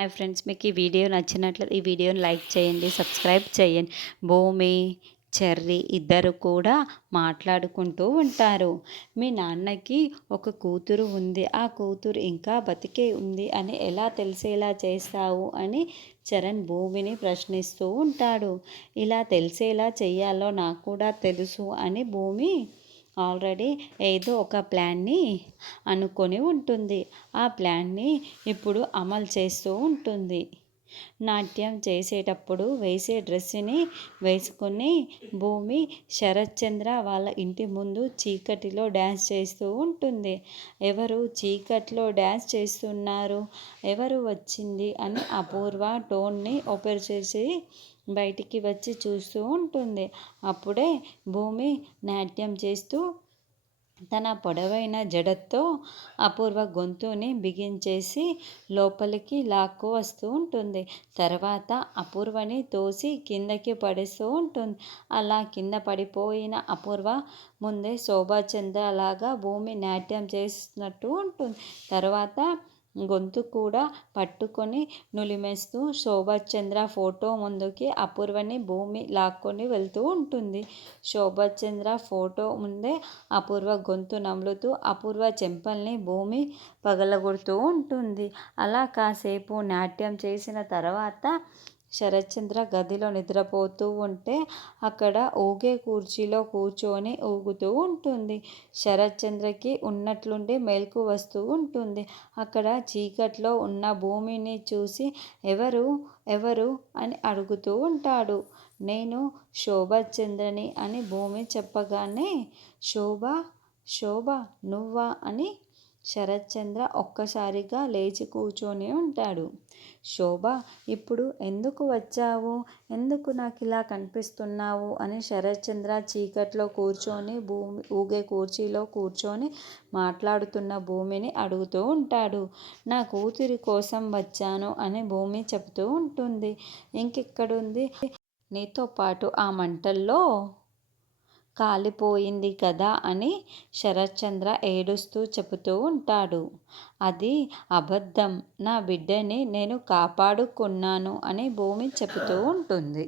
Hi friends, మీకు ఈ video నచ్చినట్లయితే ఈ వీడియోని లైక్ చేయండి, సబ్స్క్రైబ్ చేయండి. భూమి, చెర్రీ ఇద్దరు కూడా మాట్లాడుకుంటూ ఉంటారు. మీ నాన్నకి ఒక కూతురు ఉంది, ఆ కూతురు ఇంకా బతికే ఉంది అని ఎలా తెలిసేలా చేస్తావు అని చరణ్ భూమిని ప్రశ్నిస్తూ ఉంటాడు. ఇలా తెలిసేలా చెయ్యాలో నాకు కూడా తెలుసు అని భూమి ఆల్రెడీ ఏదో ఒక ప్లాన్ని అనుకొని ఉంటుంది. ఆ ప్లాన్ని ఇప్పుడు అమలు చేస్తూ ఉంటుంది. నాట్యం చేసేటప్పుడు వేసే డ్రెస్సుని వేసుకొని భూమి శరత్చంద్ర వాళ్ళ ఇంటి ముందు చీకటిలో డ్యాన్స్ చేస్తూ ఉంటుంది. ఎవరు చీకట్లో డ్యాన్స్ చేస్తున్నారు, ఎవరు వచ్చింది అని అపూర్వ టోన్ని ఓపెన్ చేసి బయటికి వచ్చి చూస్తూ ఉంటుంది. అప్పుడే భూమి నాట్యం చేస్తూ తన పొడవైన జడతో అపూర్వ గొంతుని బిగించేసి లోపలికి లాక్కు వస్తూ ఉంటుంది. తర్వాత అపూర్వని తోసి కిందకి పడేస్తూ ఉంటుంది. అలా కింద పడిపోయిన అపూర్వ ముందే శోభాచంద్ర లాగా భూమి నాట్యం చేస్తున్నట్టు ఉంటుంది. తర్వాత గొంతు కూడా పట్టుకొని నులిమేస్తూ శోభాచంద్ర ఫోటో ముందుకి అపూర్వని భూమి లాక్కొని వెళ్తూ ఉంటుంది. శోభాచంద్ర ఫోటో ముందే అపూర్వ గొంతు నములుతూ అపూర్వ చెంపల్ని భూమి పగలగొడుతూ ఉంటుంది. అలా కాసేపు నాట్యం చేసిన తర్వాత శరత్చంద్ర గదిలో నిద్రపోతూ ఉంటే అక్కడ ఊగే కుర్చీలో కూర్చొని ఊగుతూ ఉంటుంది. శరత్చంద్రకి ఉన్నట్లుండి మెలకు వస్తూ ఉంటుంది. అక్కడ చీకట్లో ఉన్న భూమిని చూసి ఎవరు ఎవరు అని అడుగుతూ ఉంటాడు. నేను శోభాచంద్రని అని భూమి చెప్పగానే శోభ శోభ నువ్వా అని శరత్చంద్ర ఒక్కసారిగా లేచి కూర్చొని ఉంటాడు. శోభ, ఇప్పుడు ఎందుకు వచ్చావు, ఎందుకు నాకు ఇలా కనిపిస్తున్నావు అని శరత్చంద్ర చీకట్లో కూర్చొని భూమి ఊగే కుర్చీలో కూర్చొని మాట్లాడుతున్న భూమిని అడుగుతూ ఉంటాడు. నా కూతురి కోసం వచ్చాను అని భూమి చెప్తూ ఉంటుంది. ఇంకెక్కడుంది, నీతో పాటు ఆ మంటల్లో కాలిపోయింది కదా అని శరత్చంద్ర ఏడుస్తూ చెబుతూ ఉంటాడు. అది అబద్ధం, నా బిడ్డని నేను కాపాడుకున్నాను అని భూమి చెబుతూ ఉంటుంది.